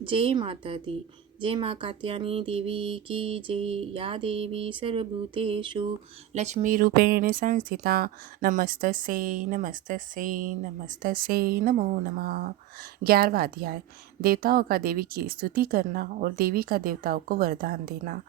जय माता दी। जय माँ कात्यायनी देवी की जय। या देवी सर्वभूतेषु लक्ष्मीरूपेण संस्थिता नमस्तस्यै नमस्तस्यै नमस्तस्यै नमो नमः। 11वां अध्याय। देवताओं का देवी की स्तुति करना और देवी का देवताओं को वरदान देना।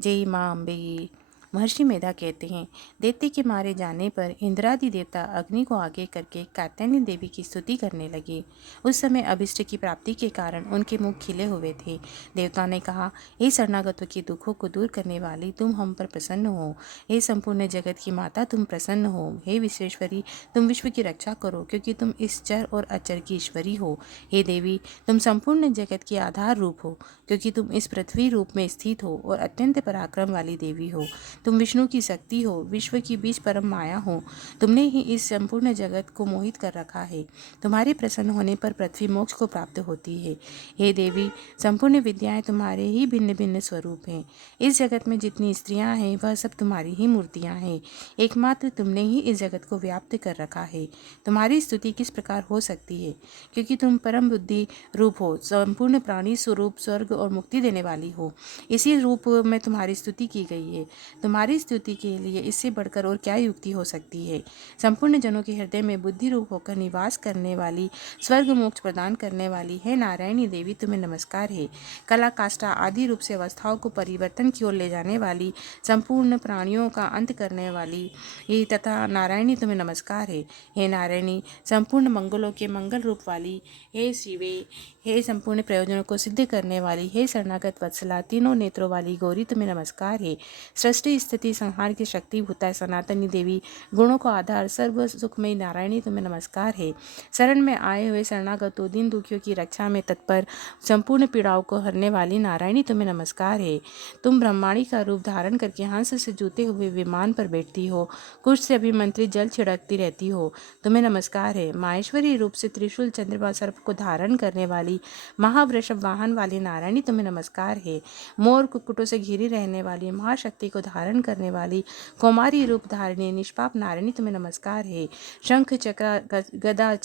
जय माँ अम्बे। महर्षि मेधा कहते हैं, दैत्य के मारे जाने पर इंद्रादि देवता अग्नि को आगे करके कात्यायनी देवी की स्तुति करने लगे। उस समय अभिष्ट की प्राप्ति के कारण उनके मुख खिले हुए थे। देवता ने कहा, हे शरणागतों के दुखों को दूर करने वाली, तुम हम पर प्रसन्न हो। हे संपूर्ण जगत की माता, तुम प्रसन्न हो। हे विश्वेश्वरी, तुम विश्व की रक्षा करो, क्योंकि तुम इस चर और अचर की ईश्वरी हो। हे देवी, तुम संपूर्ण जगत की आधार रूप हो, क्योंकि तुम इस पृथ्वी रूप में स्थित हो और अत्यंत पराक्रम वाली देवी हो। तुम विष्णु की शक्ति हो, विश्व की बीच परम माया हो। तुमने ही इस संपूर्ण जगत को मोहित कर रखा है। तुम्हारे प्रसन्न होने पर पृथ्वी मोक्ष को प्राप्त होती है। हे देवी, संपूर्ण विद्याएं तुम्हारे ही भिन्न भिन्न स्वरूप हैं। इस जगत में जितनी स्त्रियां हैं वह सब तुम्हारी ही मूर्तियां हैं। एकमात्र तुमने ही इस जगत को व्याप्त कर रखा है। तुम्हारी स्तुति किस प्रकार हो सकती है, क्योंकि तुम परम बुद्धि रूप हो, संपूर्ण प्राणी स्वरूप, स्वर्ग और मुक्ति देने वाली हो। इसी रूप में तुम्हारी स्तुति की गई है। तुम्हारी स्तुति के लिए इससे बढ़कर और क्या युक्ति हो सकती है। संपूर्ण जनों के हृदय में बुद्धि रूप होकर निवास करने वाली, स्वर्ग मोक्ष प्रदान करने वाली है नारायणी देवी, तुम्हें नमस्कार है। कला काष्ठा आदि रूप से अवस्थाओं को परिवर्तन की ओर ले जाने वाली, संपूर्ण प्राणियों का अंत करने वाली ये तथा नारायणी, तुम्हें नमस्कार है। हे नारायणी, संपूर्ण मंगलों के मंगल रूप वाली, हे शिवे, हे संपूर्ण प्रयोजनों को सिद्ध करने वाली, हे शरणागत वत्सला, तीनों नेत्रों वाली गौरी, तुम्हें नमस्कार है। सृष्टि स्थिति संहार की शक्ति भूता सनातनी देवी, गुणों को आधार सर्व सुखमयी नारायणी, तुम्हें नमस्कार है। शरण में आए हुए शरणागतों, दीन दुखियों की रक्षा में तत्पर, संपूर्ण पीड़ाओं को हरने वाली नारायणी, तुम्हें नमस्कार है। तुम ब्रह्माणी का रूप धारण करके हंस से जूते हुए विमान पर बैठती हो, कुश से अभिमंत्रित जल छिड़कती रहती हो, तुम्हें नमस्कार है। माहेश्वरी रूप से त्रिशूल चंद्रमा सर्प को धारण करने वाली, महावृषभ वाहन वाली नारायणी, तुम्हें नमस्कार है। मोर कुक्कुटों से घिरी रहने वाली, महाशक्ति को धारण करने वाली, कौमारी रूप धारिणी निष्पाप नारायणी, तुम्हें नमस्कार है। शंख चक्र गदा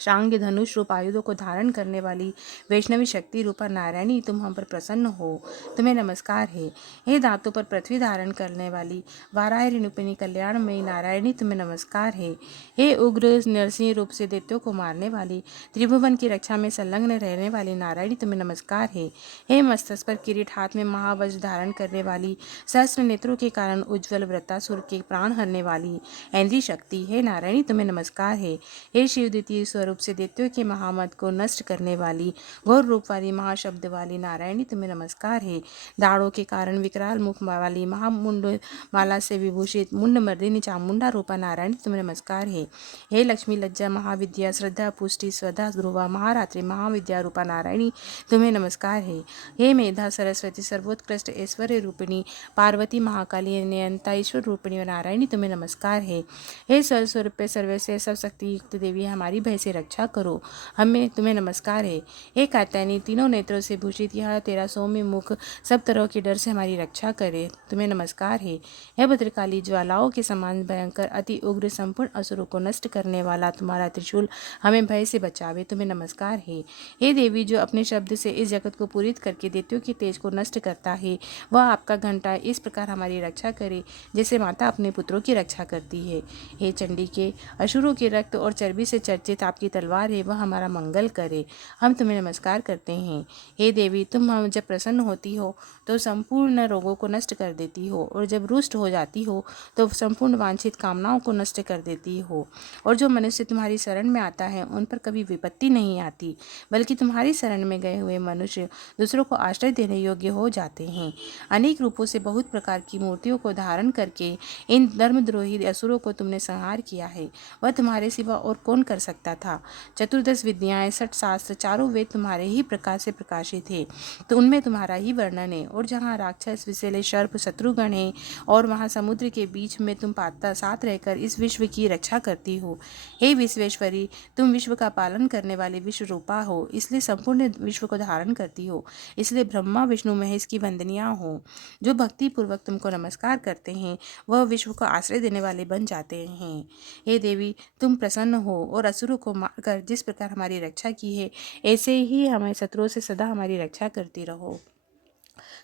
शांग धनुष रूप आयुधों को धारण करने वाली, वैष्णवी शक्ति रूपा नारायणी, तुम हम पर प्रसन्न हो, तुम्हें नमस्कार है। हे दांतों पर पृथ्वी धारण करने वाली, वाराह रिनुपिनी कल्याणमयी नारायणी, तुम्हें नमस्कार है। हे उग्र नरसिंह रूप से दैत्यों को मारने वाली, त्रिभुवन की रक्षा में संलग्न रहने वाली नारायणी, तुम्हें नमस्कार है। हे मस्तक पर किरीट, हाथ में महावज्र धारण करने वाली, सहस्त्र नेत्रों के कारण उज्ज्वल वृत्तासुर के प्राण हरने वाली ऐन्द्री शक्ति, हे नारायणी, तुम्हें नमस्कार है। हे शिव द्वितीय स्वरूप से दैत्यों के महामद को नष्ट करने वाली, घोर रूप वाली, महाशब्द वाली नारायणी, तुम्हें नमस्कार है। दाढ़ों के कारण विकराल मुख वाली, महामुंड माला से विभूषित मुंड मर्दिनी चामुंडा रूपा नारायणी, तुम्हें नमस्कार है। हे लक्ष्मी लज्जा महाविद्या श्रद्धा पुष्टि स्वधा ध्रुवा महारात्रि महाविद्या रूपा नारायणी, तुम्हें नमस्कार है। हे मेधा सरस्वती सर्वोत्कृष्ट ऐश्वर्य रूपिणी पार्वती महाकाली नियंता ईश्वर रूपिणी नारायणी, तुम्हें नमस्कार है। हे सर्वस्वरूप सर्वस्य सब शक्ति युक्त देवी, हमारी भय से रक्षा करो, हमें तुम्हें नमस्कार है। हे कात्यायनी, तीनों नेत्रों से भूषित यह तेरा सौम्य मुख सब तरह के डर से हमारी रक्षा करे, तुम्हें नमस्कार है। हे भद्रकाली, ज्वालाओं के समान भयंकर अति उग्र संपूर्ण असुरों को नष्ट करने वाला तुम्हारा त्रिशूल हमें भय से बचावे, तुम्हें नमस्कार है। हे देवी, जो अपने शब्द से इस जगत को पूरित करके दैत्यों के तेज को नष्ट करता है, वह आपका घंटा इस प्रकार हमारी रक्षा करे जैसे माता अपने पुत्रों की रक्षा करती है। हे चंडी के, असुरों के रक्त और चर्बी से चर्चित आपकी तलवार है, वह हमारा मंगल करे, हम तुम्हें नमस्कार करते हैं। हे देवी, तुम हम जब प्रसन्न होती हो तो संपूर्ण रोगों को नष्ट कर देती हो, और जब रुष्ट हो जाती हो तो संपूर्ण वांछित कामनाओं को नष्ट कर देती हो। और जो मनुष्य तुम्हारी शरण में आता है उन पर कभी विपत्ति नहीं आती, बल्कि तुम्हारी शरण में गए हुए मनुष्य दूसरों को आश्रय देने योग्य हो जाते हैं। अनेक रूपों से बहुत प्रकार की मूर्तियों को धारण करके इन धर्मद्रोही असुरों को तुमने संहार किया है, वह तुम्हारे सिवा और कौन कर सकता था। चतुर्दश विद्याएं, 60 शास्त्र, चारों वेद तुम्हारे ही प्रकाश से प्रकाशित है, तो उनमें तुम्हारा ही वर्णन है। और जहाँ राक्षस विषैले सर्प शत्रुगण है, और वहाँ समुद्र के बीच में तुम पाता साथ रहकर इस विश्व की रक्षा करती हो। हे विश्वेश्वरी, तुम विश्व का पालन करने वाली विश्व रूपा हो, इसलिए संपूर्ण विश्व को धारण करती हो, इसलिए ब्रह्मा विष्णु महेश की वंदनिया हो। जो भक्ति पूर्वक तुमको नमस्कार करते हैं वह विश्व को आश्रय देने वाले बन जाते हैं। हे देवी, तुम प्रसन्न हो और असुरों को मार कर जिस प्रकार हमारी रक्षा की है, ऐसे ही हमारे शत्रुओं से सदा हमारी रक्षा करती रहो।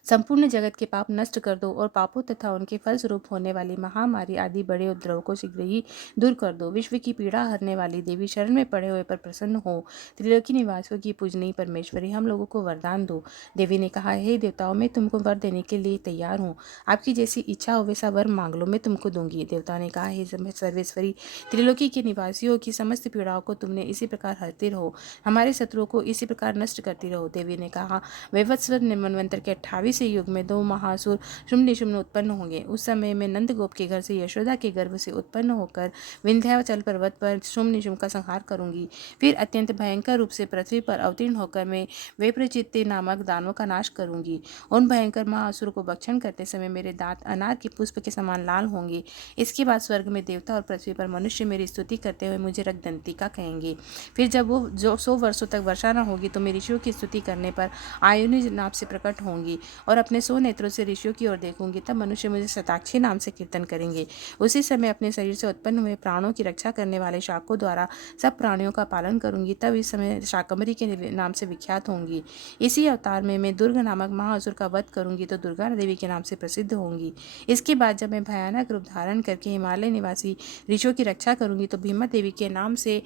संपूर्ण जगत के पाप नष्ट कर दो और पापों तथा उनके फलस्वरूप होने वाली महामारी आदि बड़े उपद्रव को शीघ्र ही दूर कर दो। विश्व की पीड़ा हरने वाली देवी, शरण में पड़े हुए पर प्रसन्न हो। त्रिलोकी निवासियों की पूजनीय परमेश्वरी, हम लोगों को वरदान दो। देवी ने कहा, हे देवताओं, मैं तुमको वर देने के लिए तैयार हूँ। आपकी जैसी इच्छा हो वैसा वर मांग लो, मैं तुमको दूंगी। देवताओं ने कहा, हे सर्वेश्वरी, त्रिलोकी के निवासियों की समस्त पीड़ाओं को तुमने इसी प्रकार हरती रहो, हमारे शत्रुओं को इसी प्रकार नष्ट करती रहो। देवी ने कहा, वैवस्वत मनवंतर के 28वें युग में 2 महासुर शुम्भ निशुम्भ उत्पन्न होंगे। उस समय में नंदगोप के घर से यशोदा के गर्भ से उत्पन्न होकर विंध्याचल पर्वत पर शुम्भ निशुम्भ का संहार करूंगी। फिर अत्यंत भयंकर रूप से पृथ्वी पर अवतीर्ण होकर मैं विप्रचित्ति नामक दानवों का नाश करूंगी। उन भयंकर महासुर को भक्षण करते समय मेरे दांत अनार के पुष्प के समान लाल होंगे। इसके बाद स्वर्ग में देवता और पृथ्वी पर मनुष्य मेरी स्तुति करते हुए मुझे रक्तदंतिका कहेंगे। फिर जब वो जो 100 वर्षों तक वर्षा न होगी तो मैं ऋषियों की स्तुति करने पर आयुनि नाम से प्रकट होंगी और अपने 100 नेत्रों से ऋषियों की ओर देखूंगी। तब मनुष्य मुझे शताक्षी नाम से कीर्तन करेंगे। उसी समय अपने शरीर से उत्पन्न हुए प्राणों की रक्षा करने वाले शाकों द्वारा सब प्राणियों का पालन करूंगी। तब इस समय शाकंभरी के नाम से विख्यात होंगी। इसी अवतार में मैं दुर्ग नामक महाअसुर का वध करूंगी तो दुर्गा देवी के नाम से प्रसिद्ध होंगी। इसके बाद जब मैं भयानक रूप धारण करके हिमालय निवासी ऋषियों की रक्षा करूंगी तो भीमा देवी के नाम से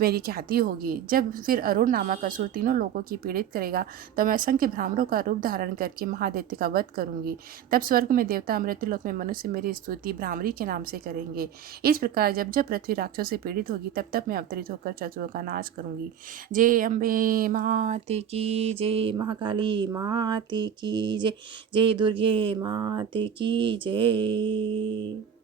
मेरी ख्याति होगी। जब फिर अरुण नामक असुर तीनों लोगों की पीड़ित करेगा तो मैं असंख्य भ्रामरों का रूप धारण करके महादैत्य का वध करूंगी। तब स्वर्ग में देवता, मृत्युलोक में मनुष्य मेरी स्तुति भ्रामरी के नाम से करेंगे। इस प्रकार जब जब पृथ्वी राक्षसों से पीड़ित होगी तब तब मैं अवतरित होकर शत्रुओं का नाश करूंगी। जय अम्बे माते की जय, महाकाली माते की जय, जय दुर्गे माते की जय।